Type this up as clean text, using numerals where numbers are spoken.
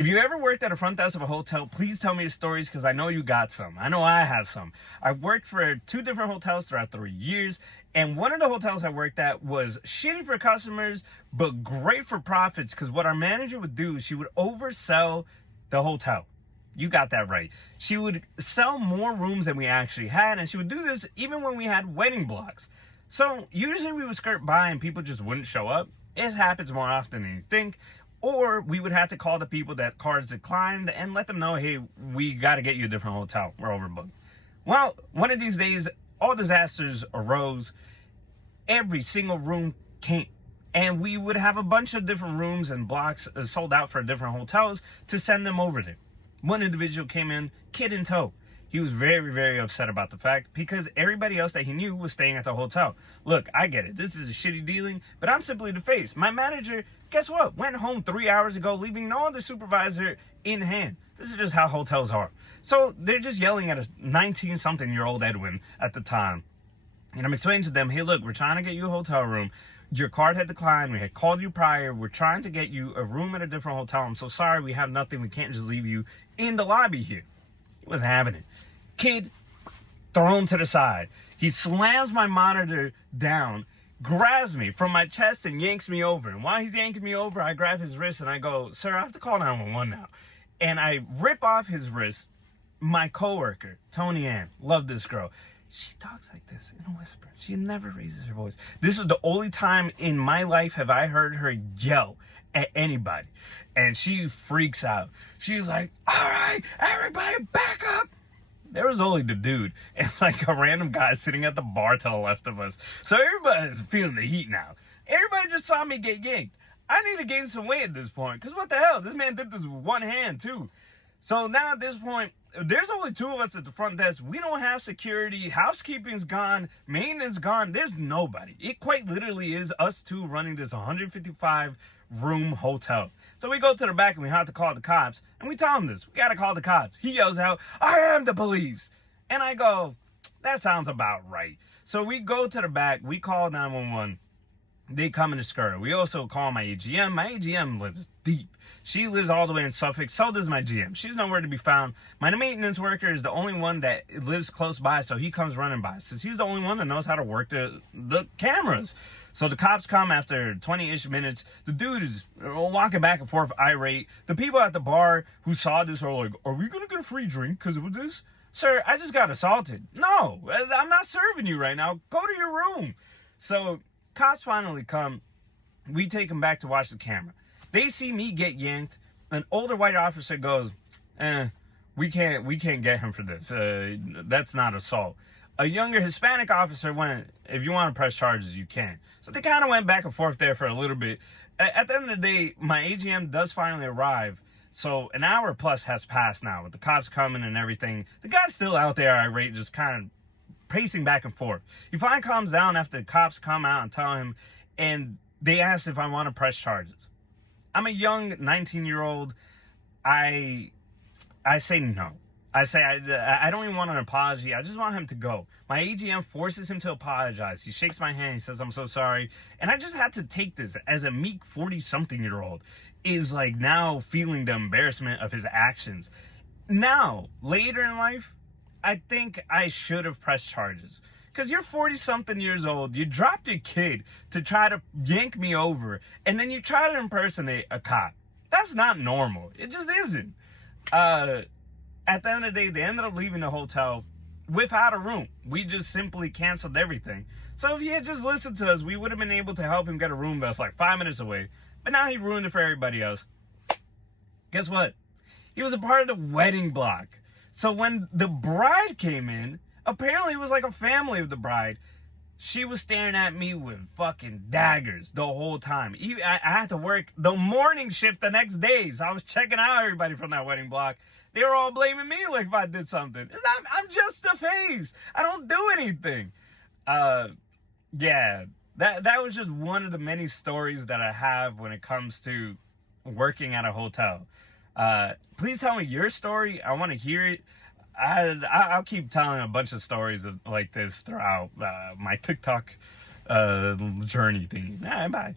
If you ever worked at a front desk of a hotel, please tell me your stories because I know you got some. I know I have some. I worked for 2 different hotels throughout 3 years, and one of the hotels I worked at was shitty for customers, but great for profits because what our manager would do is she would oversell the hotel. You got that right. She would sell more rooms than we actually had, and she would do this even when we had wedding blocks. So usually we would skirt by and people just wouldn't show up. It happens more often than you think. Or we would have to call the people that cards declined and let them know, hey, we got to get you a different hotel. We're overbooked. Well, one of these days, all disasters arose. Every single room came. And we would have a bunch of different rooms and blocks sold out for different hotels to send them over there. One individual came in, kid in tow. He was very, very upset about the fact because everybody else that he knew was staying at the hotel. Look, I get it. This is a shitty dealing, but I'm simply the face. My manager, guess what? Went home 3 hours ago, leaving no other supervisor in hand. This is just how hotels are. So they're just yelling at a 19-something-year-old Edwin at the time. And I'm explaining to them, hey, look, we're trying to get you a hotel room. Your card had declined. We had called you prior. We're trying to get you a room at a different hotel. I'm so sorry. We have nothing. We can't just leave you in the lobby here. He wasn't having it. Kid, thrown to the side. He slams my monitor down, grabs me from my chest and yanks me over. And while he's yanking me over, I grab his wrist and I go, sir, I have to call 911 now. And I rip off his wrist. My coworker, Tony Ann, love this girl. She talks like this in a whisper. She never raises her voice. This was the only time in my life have I heard her yell at anybody. And she freaks out. She's like, all right, everybody back up. There was only the dude and like a random guy sitting at the bar to the left of us. So everybody's feeling the heat now. Everybody just saw me get yanked. I need to gain some weight at this point. Because what the hell? This man did this with one hand too. So now at this point, there's only 2 of us at the front desk. We don't have security. Housekeeping's gone. Maintenance gone. There's nobody. It quite literally is us 2 running this 155-room hotel. So we go to the back and we have to call the cops. And we tell him this. We got to call the cops. He yells out, I am the police. And I go, that sounds about right. So we go to the back. We call 911. They come in the skirt. We also call my AGM. My AGM lives deep. She lives all the way in Suffolk. So does my GM. She's nowhere to be found. My maintenance worker is the only one that lives close by, so he comes running by. Since he's the only one that knows how to work the cameras. So the cops come after 20-ish minutes. The dude is walking back and forth irate. The people at the bar who saw this are like, are we going to get a free drink because of this? Sir, I just got assaulted. No, I'm not serving you right now. Go to your room. So cops finally come. We take them back to watch the camera. They see me get yanked. An older white officer goes, we can't get him for this. That's not assault. A younger Hispanic officer went, if you want to press charges, you can. So they kind of went back and forth there for a little bit. At the end of the day, my AGM does finally arrive. So an hour plus has passed now with the cops coming and everything. The guy's still out there irate, just kind of pacing back and forth. He finally calms down after the cops come out and tell him, and they ask if I want to press charges. I'm a young 19-year-old. I say no. I say I don't even want an apology. I just want him to go. My AGM forces him to apologize. He shakes my hand. He says, I'm so sorry. And I just had to take this as a meek 40-something-year-old is like now feeling the embarrassment of his actions. Now, later in life, I think I should have pressed charges. Because you're 40-something years old. You dropped your kid to try to yank me over. And then you try to impersonate a cop. That's not normal. It just isn't. At the end of the day, they ended up leaving the hotel without a room. We just simply canceled everything. So if he had just listened to us, we would have been able to help him get a room that's like 5 minutes away. But now he ruined it for everybody else. Guess what? He was a part of the wedding block. So when the bride came in, apparently it was like a family of the bride. She was staring at me with fucking daggers the whole time. I had to work the morning shift the next day. So I was checking out everybody from that wedding block. They were all blaming me like if I did something. I'm just a face. I don't do anything. Yeah, that was just one of the many stories that I have when it comes to working at a hotel. Please tell me your story. I want to hear it. I'll keep telling a bunch of stories like this throughout my TikTok journey thing. Bye.